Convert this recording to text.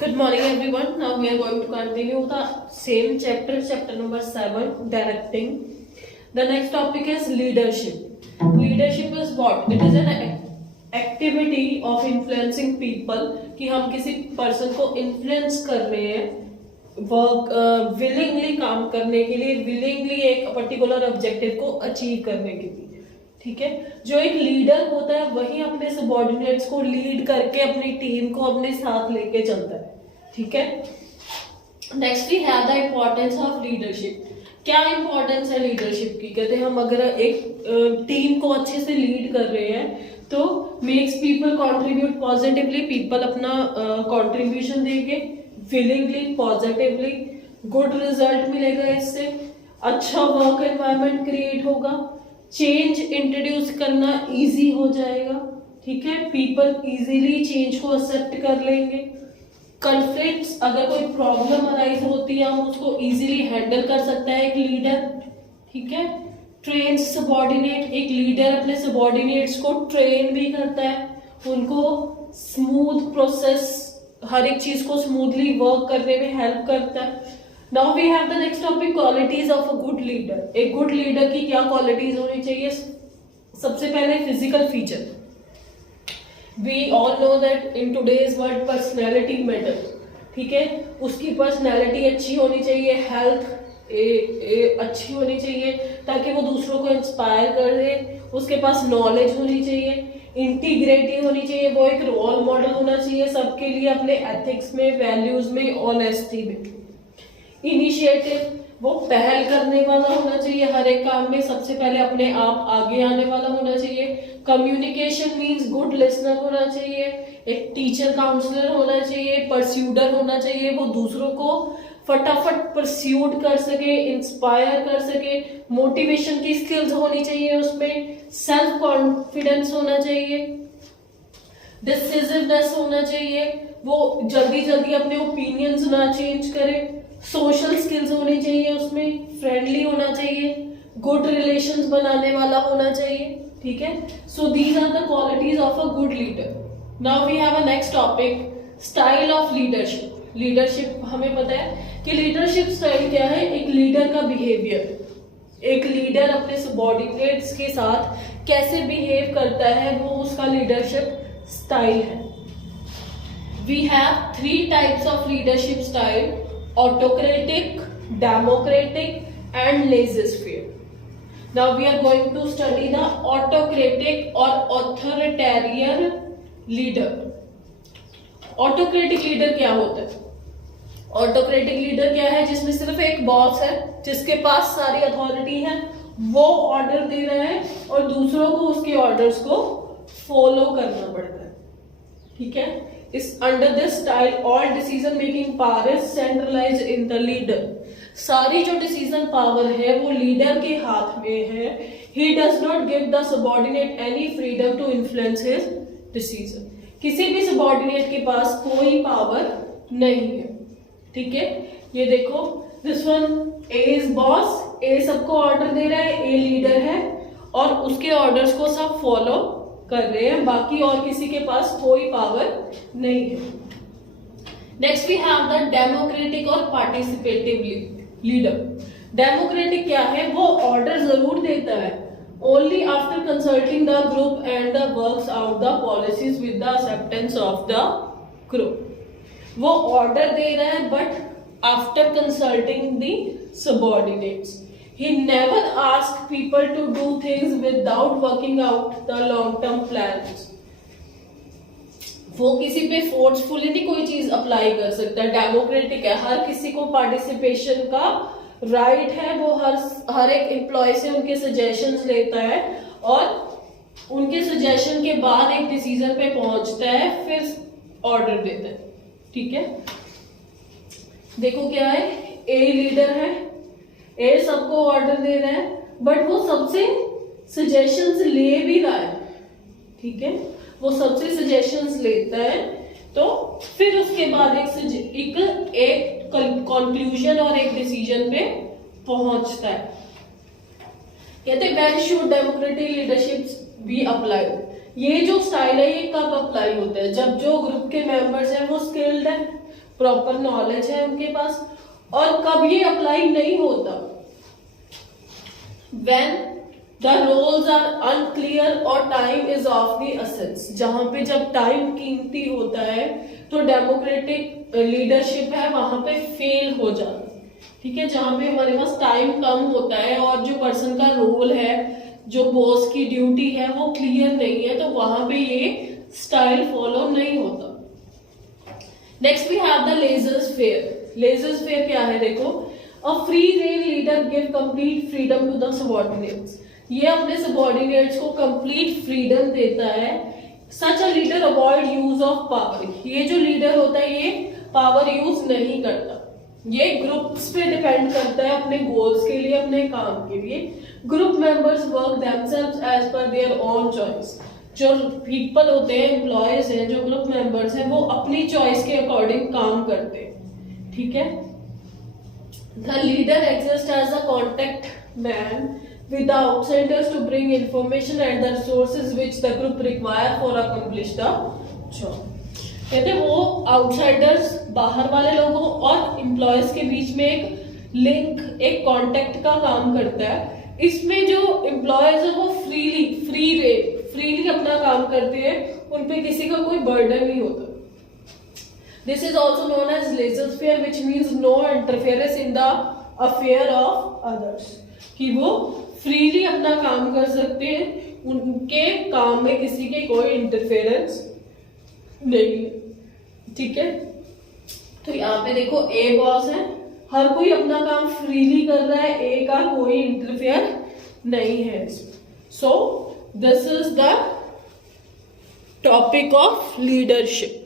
Good morning, everyone. Now we are going to continue the same chapter, chapter number 7, directing. The next topic is leadership. Leadership is what? It is an activity of influencing people कि हम किसी person को influence कर रहे हैं work willingly काम करने के लिए, willingly एक particular objective को achieve करने के लिए. ठीक है, जो एक लीडर होता है वही अपने सबॉर्डिनेट्स को लीड करके अपनी टीम को अपने साथ लेके चलता है. ठीक है, next we have the importance of leadership. क्या इम्पोर्टेंस है लीडरशिप की? कहते हैं हम अगर एक टीम को अच्छे से लीड कर रहे हैं तो makes people contribute positively. People अपना कंट्रीब्यूशन देंगे विलिंगली, पॉजिटिवली. गुड रिजल्ट मिलेगा इससे. अच्छा वर्क एनवायरनमेंट क्रिएट होगा. चेंज इंट्रोड्यूस करना इजी हो जाएगा. ठीक है, पीपल इजीली चेंज को एक्सेप्ट कर लेंगे. कॉन्फ्लिक्ट्स, अगर कोई प्रॉब्लम अराइज होती है हम उसको इजीली हैंडल कर सकता है एक लीडर. ठीक है, ट्रेन सबॉर्डिनेट, एक लीडर अपने सबॉर्डिनेट्स को ट्रेन भी करता है, उनको स्मूथ प्रोसेस, हर एक चीज को स्मूथली वर्क करने में हेल्प करता है. Now we have the next topic, qualities of a good leader. एक गुड लीडर की क्या क्वालिटीज होनी चाहिए? सबसे पहले physical feature. We all know that in today's world personality matters. ठीक है, उसकी पर्सनैलिटी अच्छी होनी चाहिए, हेल्थ अच्छी होनी चाहिए ताकि वो दूसरों को इंस्पायर कर दे. उसके पास नॉलेज होनी चाहिए, इंटीग्रिटी होनी चाहिए, वो एक रोल मॉडल होना चाहिए सबके लिए अपने एथिक्स में, वैल्यूज में, ऑनेस्टी में. इनिशिएटिव, वो पहल करने वाला होना चाहिए हर एक काम में, सबसे पहले अपने आप आगे आने वाला होना चाहिए. कम्युनिकेशन मींस गुड लिसनर होना चाहिए. एक टीचर काउंसलर होना चाहिए, परस्यूडर होना चाहिए, वो दूसरों को फटाफट परस्यूड कर सके, इंस्पायर कर सके. मोटिवेशन की स्किल्स होनी चाहिए उसमें. सेल्फ कॉन्फिडेंस होना चाहिए. डिसिसिवनेस होना चाहिए, वो जल्दी जल्दी अपने ओपिनियंस ना चेंज करे. सोशल स्किल्स होनी चाहिए उसमें. फ्रेंडली होना चाहिए, गुड रिलेशंस बनाने वाला होना चाहिए. ठीक है, so these are the qualities of a good leader. Now we have a next topic, style of leadership. Leadership, हमें पता है कि लीडरशिप स्टाइल क्या है? एक लीडर का बिहेवियर. एक लीडर अपने सबॉर्डिनेट्स के साथ कैसे बिहेव करता है वो उसका लीडरशिप स्टाइल है. We have 3 types of leadership style: autocratic, democratic and laissez-faire. Now we are going to study the autocratic or authoritarian leader. Autocratic leader क्या होता है? Autocratic leader क्या है? जिसमें सिर्फ एक बॉस है जिसके पास सारी अथॉरिटी है, वो ऑर्डर दे रहा है और दूसरों को उसके ऑर्डर्स को फॉलो करना पड़ता है. ठीक है, is under this style all decision making power is centralized in the leader. सारी जो डिसीजन पावर है वो लीडर के हाथ में है. He does not give the subordinate any freedom to influence his decision. किसी भी सबॉर्डिनेट के पास कोई पावर नहीं है. ठीक है, ये देखो, this one A is boss, A सबको ऑर्डर दे रहा है, A लीडर है और उसके ऑर्डर्स को सब फॉलो कर रहे हैं, बाकी और किसी के पास कोई पावर नहीं है. Next we have the democratic और पार्टिसिपेटिव लीडर. डेमोक्रेटिक क्या है? वो ऑर्डर जरूर देता है, only after consulting the group and the works out the policies with the acceptance of the group. वो ऑर्डर दे रहा है but after consulting the subordinates. He never asked people to do things without working out the long-term plans. वो किसी पे forcefully नहीं कोई चीज अप्लाई कर सकता. डेमोक्रेटिक है, हर किसी को पार्टिसिपेशन का राइट है. वो हर एक एम्प्लॉय से उनके सजेशंस लेता है और उनके सजेशन के बाद एक डिसीजन पे पहुंचता है, फिर ऑर्डर देता है. ठीक है, देखो क्या है, ए लीडर है, ए सबको ऑर्डर दे रहा है बट वो सबसे सजेशंस ले भी रहा है. ठीक है, वो सबसे सजेशंस लेता है तो फिर उसके बाद एक कंक्लूजन और एक डिसीजन पे पहुंचता है. कहते हैं when should democratic leadership be applied. ये जो स्टाइल है ये कब अप्लाई होता है? जब जो ग्रुप के मेंबर्स हैं वो स्किल्ड है, प्रॉपर नॉलेज है उनके पास। और कब ये अप्लाई नहीं होता, when the roles are unclear और time is of the essence, जहां पे जब टाइम कीमती होता है तो डेमोक्रेटिक लीडरशिप है वहां पे फेल हो जाती है। ठीक है, जहां पे हमारे पास टाइम कम होता है और जो पर्सन का रोल है, जो बॉस की ड्यूटी है वो क्लियर नहीं है, तो वहां पे ये स्टाइल फॉलो नहीं होता। Next we have the laissez faire. Laissez faire क्या है, देखो, a free rein leader give complete freedom to the subordinates. ये अपने सबऑर्डिनेट्स को कंप्लीट फ्रीडम देता है। Such a leader avoid use of power. ये जो लीडर होता है ये पावर यूज नहीं करता, ये ग्रुप्स पे डिपेंड करता है अपने गोल्स के लिए, अपने काम के लिए। Group members work themselves as per their own choice. जो पीपल होते हैं, एम्प्लॉयज हैं, जो ग्रुप मेंबर्स हैं, वो अपनी चॉइस के अकॉर्डिंग काम करते हैं। ठीक है, the leader exist as a contact man with the outsiders to bring information and the resources which the group require for accomplish the job। कहते हैं वो आउटसाइडर्स, बाहर वाले लोगों और एम्प्लॉयज के बीच में एक लिंक, एक कांटेक्ट का काम करता है। इसमें जो एम्प्लॉयज है वो फ्रीली अपना काम करते हैं, उन पे किसी का कोई बर्डन नहीं होता। This is also known as laissez faire which means no interference in the affair of others, कि वो फ्रीली अपना काम कर सकते हैं, उनके काम में किसी के कोई इंटरफेरेंस नहीं है। ठीक है, तो यहाँ पे देखो ए बॉस है, हर कोई अपना काम फ्रीली कर रहा है, ए का कोई इंटरफेयर नहीं है इसमें। So this is the topic of leadership.